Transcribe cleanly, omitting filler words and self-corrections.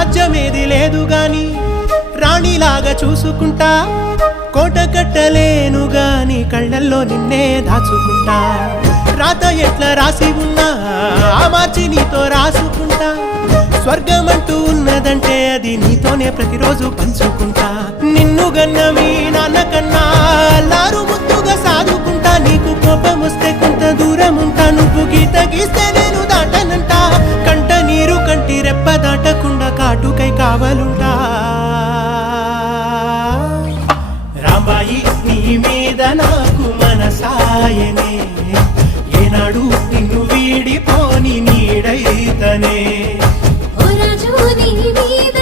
రాజ్యమేది లేదు గాని రాణిలాగా చూసుకుంటా కోట కట్టలేను గాని కళ్ళల్లో నిన్నే దాచుకుంటా రాత ఎట్లా రాసి ఉన్నా ఆ మార్చి నీతో రాసుకుంటా స్వర్గమంటూ ఉన్నదంటే అది నీతోనే ప్రతిరోజు పంచుకుంటా నిన్ను గన్నవి నాన్నకన్నా లారు ముద్దుగా సాదుకుంటా నీకు కోపం వస్తే కొంత దూరం ఉంటా నువ్వు గీత గీస్తే నేను దాటనంట కంట నీరు కంటి రెప్ప దాటకుండా కాటుకై కావలుంటా రాంబాయి నీ మీద నాకు మనసాయనే ఏనాడు నిన్ను వీడిపోని నీడైతనే ఓ రాజు నీ మీద